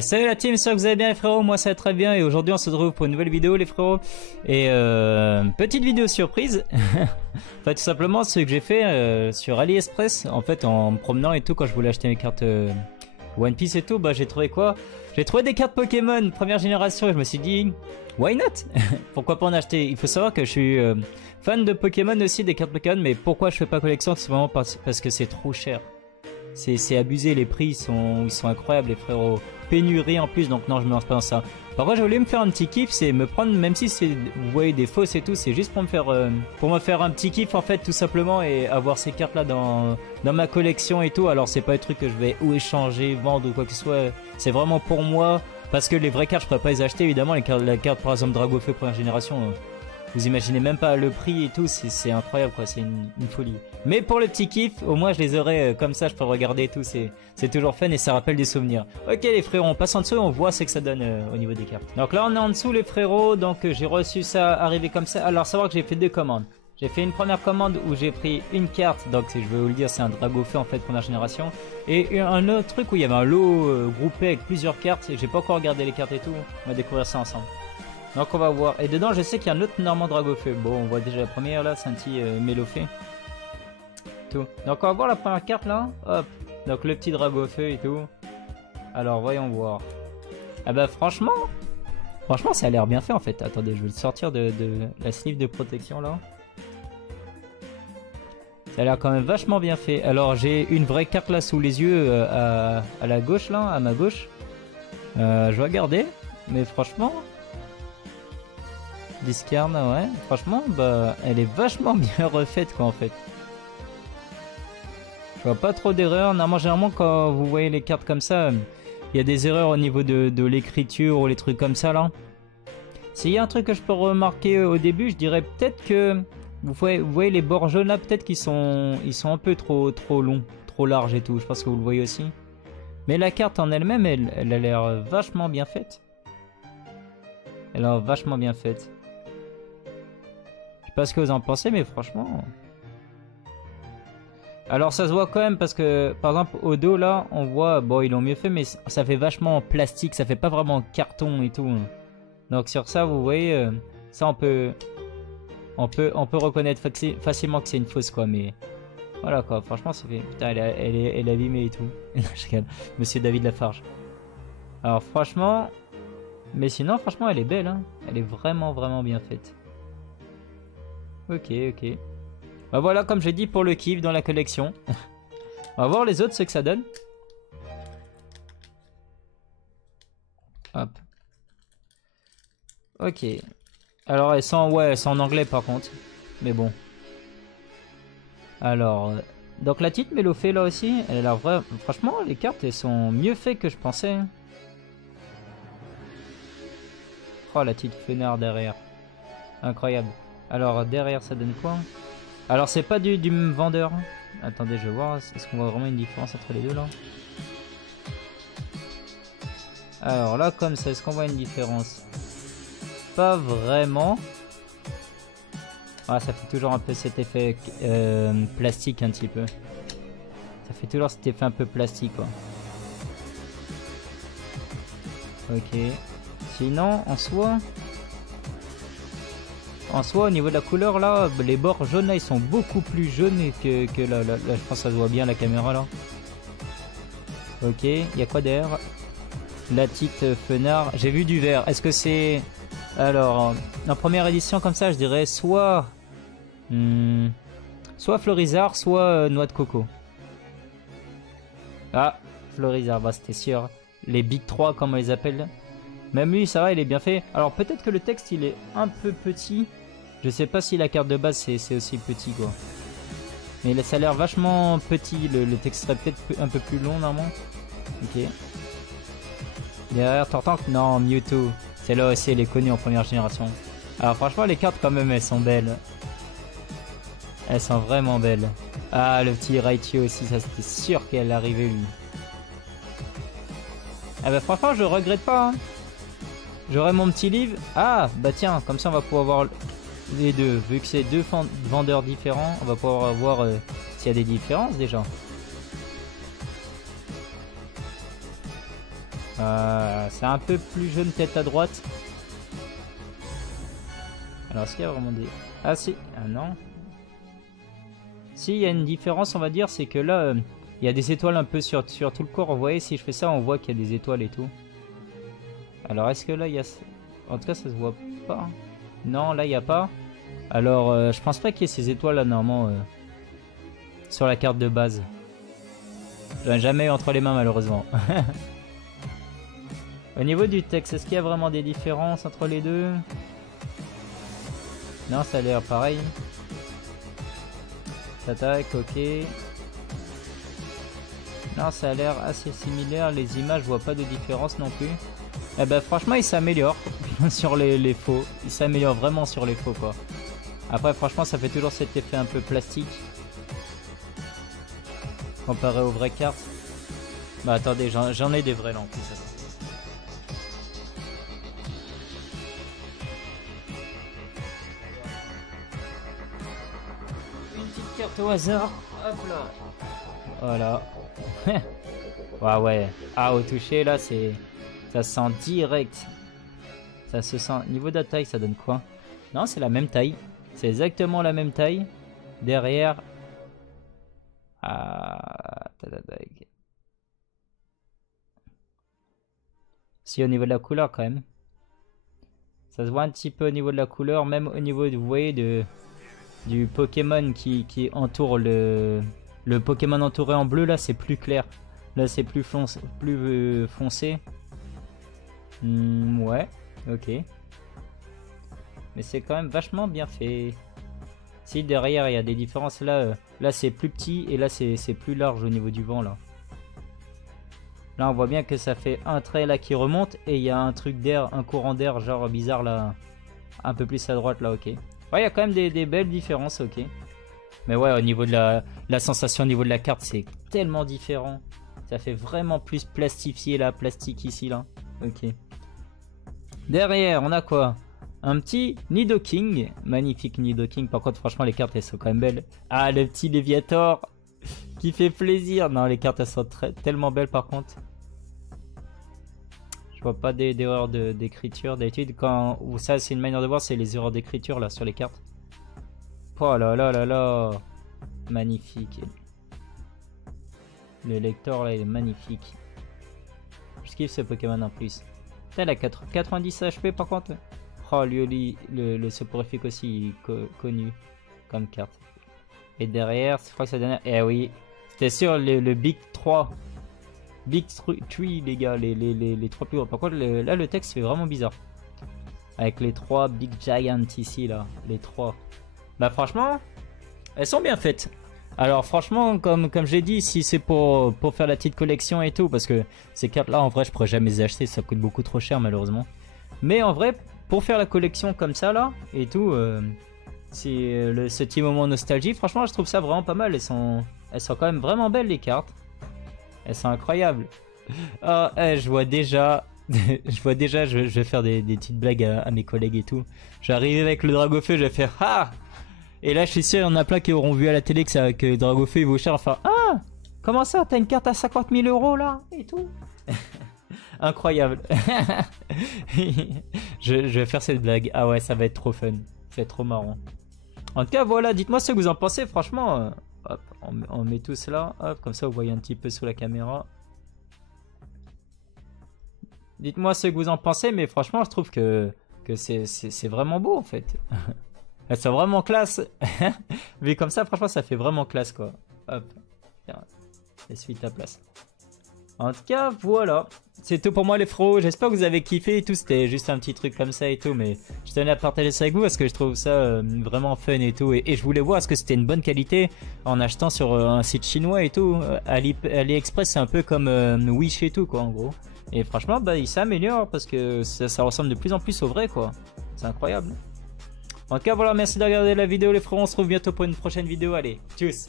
Salut la team, j'espère que vous allez bien les frérots, moi ça va très bien et aujourd'hui on se retrouve pour une nouvelle vidéo les frérots. Et petite vidéo surprise. En fait tout simplement ce que j'ai fait sur AliExpress, en fait en me promenant et tout quand je voulais acheter mes cartes One Piece et tout, bah j'ai trouvé quoi? J'ai trouvé des cartes Pokémon première génération et je me suis dit why not? Pourquoi pas en acheter? Il faut savoir que je suis fan de Pokémon aussi, des cartes Pokémon, mais pourquoi je fais pas collection? C'est vraiment parce que c'est trop cher. C'est abusé, les prix ils sont incroyables les frérots. Pénurie en plus, donc non je me lance pas dans ça. Par contre je voulais me faire un petit kiff, c'est me prendre, même si c'est, vous voyez des fausses et tout, c'est juste pour me faire un petit kiff en fait tout simplement et avoir ces cartes là dans ma collection et tout. Alors c'est pas un truc que je vais ou échanger, vendre ou quoi que ce soit, c'est vraiment pour moi. Parce que les vraies cartes je pourrais pas les acheter évidemment, la carte par exemple Dragofeu première génération. Vous imaginez même pas le prix et tout, c'est incroyable quoi, c'est une folie. Mais pour le petit kiff, au moins je les aurai comme ça, je peux regarder et tout, c'est toujours fun et ça rappelle des souvenirs. Ok les frérots, on passe en dessous et on voit ce que ça donne au niveau des cartes. Donc là on est en dessous les frérots, donc j'ai reçu ça arrivé comme ça. Alors savoir que j'ai fait deux commandes. J'ai fait une première commande où j'ai pris une carte, donc je vais vous le dire c'est un Dragofeu en fait première génération. Et un autre truc où il y avait un lot groupé avec plusieurs cartes, et j'ai pas encore regardé les cartes et tout, on va découvrir ça ensemble. Donc on va voir. Et dedans je sais qu'il y a un autre Normand Dragofeu. Bon on voit déjà la première là, c'est un petit Mélofée. Tout. Donc on va voir la première carte là. Hop. Donc le petit Dragofeu et tout. Alors voyons voir. Ah bah franchement ça a l'air bien fait en fait. Attendez, je vais le sortir de la sleeve de protection là. Ça a l'air quand même vachement bien fait. Alors j'ai une vraie carte là sous les yeux à la gauche là, à ma gauche. Je vais regarder. Mais franchement... Discard, ouais, franchement, bah, elle est vachement bien refaite, quoi, en fait. Je vois pas trop d'erreurs. Normalement, généralement, quand vous voyez les cartes comme ça, il y a des erreurs au niveau de l'écriture ou les trucs comme ça, là. S'il y a un truc que je peux remarquer au début, je dirais peut-être que, vous voyez les bords jaunes, là, peut-être qu'ils sont un peu trop longs, trop larges et tout. Je pense que vous le voyez aussi. Mais la carte en elle-même, elle a l'air vachement bien faite. Elle a l'air vachement bien faite. Je sais pas ce que vous en pensez, mais franchement... Alors ça se voit quand même parce que, par exemple, au dos là, on voit... Bon, ils l'ont mieux fait, mais ça fait vachement en plastique, ça fait pas vraiment en carton et tout. Donc sur ça, vous voyez, ça on peut reconnaître facilement que c'est une fausse, quoi, mais... Voilà, quoi, franchement, ça fait... Putain, elle est abîmée et tout. Je regarde, Monsieur David Lafarge. Alors franchement... Mais sinon, franchement, elle est belle, hein. Elle est vraiment, vraiment bien faite. Ok, ok. Bah voilà, comme j'ai dit, pour le kiff dans la collection. On va voir les autres, ce que ça donne. Hop. Ok. Alors, elles sont, ouais, elles sont en anglais par contre. Mais bon. Alors, donc la petite Mélofée là aussi, elle a l'air vraiment... Franchement, les cartes, elles sont mieux faites que je pensais. Oh, la petite Fenard derrière. Incroyable. Alors, derrière, ça donne quoi? Alors, c'est pas du même vendeur. Attendez, je vais voir. Est-ce qu'on voit vraiment une différence entre les deux, là? Alors, là, comme ça, est-ce qu'on voit une différence? Pas vraiment. Ah, ça fait toujours un peu cet effet plastique, un petit peu. Ça fait toujours cet effet un peu plastique, quoi. Ok. Sinon, en soi, au niveau de la couleur, là, les bords jaunes, là, ils sont beaucoup plus jaunes que là, je pense que ça se voit bien la caméra, là. Ok, il y a quoi derrière? La petite Fenard. J'ai vu du vert. Est-ce que c'est... Alors, en première édition, comme ça, je dirais soit... soit Florizard, soit Noix de Coco. Ah, Florizard, bah c'était sûr. Les Big 3, comme on les appelle. Même lui, ça va, il est bien fait. Alors peut-être que le texte, il est un peu petit. Je sais pas si la carte de base, c'est aussi petit, quoi. Mais là, ça a l'air vachement petit. Le texte serait peut-être un peu plus long, normalement. Ok. Derrière, Tortank, non, Mewtwo. Celle-là aussi, elle est connue en première génération. Alors franchement, les cartes, quand même, elles sont belles. Elles sont vraiment belles. Ah, le petit Raichu aussi, ça, c'était sûr qu'elle arrivait, lui. Ah bah franchement, je regrette pas, hein. J'aurai mon petit livre. Ah, bah tiens, comme ça on va pouvoir voir les deux. Vu que c'est deux vendeurs différents, on va pouvoir voir s'il y a des différences déjà. C'est un peu plus jaune peut-être à droite. Alors est-ce qu'il y a vraiment des... Ah si, ah non. Si, il y a une différence on va dire, c'est que là, il y a des étoiles un peu sur tout le corps. Vous voyez, si je fais ça, on voit qu'il y a des étoiles et tout. Alors est-ce que là, il y a... En tout cas, ça se voit pas. Non, là, il n'y a pas. Alors, je pense pas qu'il y ait ces étoiles là, normalement, sur la carte de base. J'en ai jamais eu entre les mains, malheureusement. Au niveau du texte, est-ce qu'il y a vraiment des différences entre les deux? Non, ça a l'air pareil. Attaque, ok. Non, ça a l'air assez similaire. Les images, je vois pas de différence non plus. Eh ben, franchement, il s'améliore sur les faux. Il s'améliore vraiment sur les faux, quoi. Après, franchement, ça fait toujours cet effet un peu plastique. Comparé aux vraies cartes. Bah, attendez, j'en ai des vrais là en plus. Une petite carte au hasard. Hop là. Voilà. Ouais. Ah, au toucher, là, c'est... Ça se sent direct. Ça se sent... Niveau de la taille, ça donne quoi? Non, c'est la même taille. C'est exactement la même taille. Derrière... Ah... Si, au niveau de la couleur, quand même. Ça se voit un petit peu au niveau de la couleur. Même au niveau, vous voyez, du Pokémon qui entoure le Pokémon entouré en bleu, là, c'est plus clair. Là, c'est plus foncé. Ouais, ok. Mais c'est quand même vachement bien fait. Si derrière il y a des différences là, là c'est plus petit et là c'est plus large au niveau du vent là. Là on voit bien que ça fait un trait là qui remonte et il y a un truc d'air, un courant d'air genre bizarre là, un peu plus à droite là, ok. Ouais, il y a quand même des belles différences, ok. Mais ouais, au niveau de la sensation, au niveau de la carte, c'est tellement différent. Ça fait vraiment plus plastifié là, plastique ici là, ok. Derrière, on a quoi? Un petit Nidoking. Magnifique Nidoking. Par contre, franchement, les cartes, elles sont quand même belles. Ah, le petit Léviator qui fait plaisir. Non, les cartes, elles sont tellement belles, par contre. Je vois pas d'erreurs d'écriture. D'habitude, quand... Ou ça, c'est une manière de voir, c'est les erreurs d'écriture, là, sur les cartes. Oh là là là là. Magnifique. Le lecteur, là, il est magnifique. Je kiffe ce Pokémon en plus. Elle a 90 HP par contre. Oh, lui, le soporifique aussi connu comme carte. Et derrière, je crois que ça donne... Eh oui, c'était sûr le Big 3. Big 3 les gars, les 3 plus gros. Par contre, là le texte fait vraiment bizarre. Avec les 3 Big Giant ici, là. Les 3. Bah franchement, elles sont bien faites. Alors franchement, comme j'ai dit, si c'est pour faire la petite collection et tout, parce que ces cartes là en vrai je pourrais jamais les acheter, ça coûte beaucoup trop cher malheureusement. Mais en vrai, pour faire la collection comme ça là, et tout, c'est ce petit moment nostalgie, franchement je trouve ça vraiment pas mal, elles sont quand même vraiment belles les cartes. Elles sont incroyables. Oh, je vois déjà, je vais faire des petites blagues à mes collègues et tout. Je vais arriver avec le Dragofeu, je vais faire « Ah !» Et là, je suis sûr, il y en a plein qui auront vu à la télé que Dragofeu il vaut cher. Enfin, ah, comment ça, t'as une carte à 50 000 € là et tout. Incroyable. je vais faire cette blague. Ah ouais, ça va être trop fun. Ça va être trop marrant. En tout cas, voilà, dites-moi ce que vous en pensez. Franchement, hop, on met tout cela. Hop, comme ça, vous voyez un petit peu sous la caméra. Dites-moi ce que vous en pensez, mais franchement, je trouve que c'est vraiment beau en fait. Elles sont vraiment classe. Vu comme ça, franchement, ça fait vraiment classe, quoi. Hop. Tiens, essuie ta place. En tout cas, voilà. C'est tout pour moi, les frots. J'espère que vous avez kiffé et tout. C'était juste un petit truc comme ça et tout. Mais je tenais à partager ça avec vous parce que je trouve ça vraiment fun et tout. Et je voulais voir est-ce que c'était une bonne qualité en achetant sur un site chinois et tout. AliExpress, c'est un peu comme Wish et tout, quoi, en gros. Et franchement, bah, il s'améliore parce que ça ressemble de plus en plus au vrai, quoi. C'est incroyable. En tout cas, voilà, merci de regarder la vidéo les frérots, on se retrouve bientôt pour une prochaine vidéo, allez, tchuss.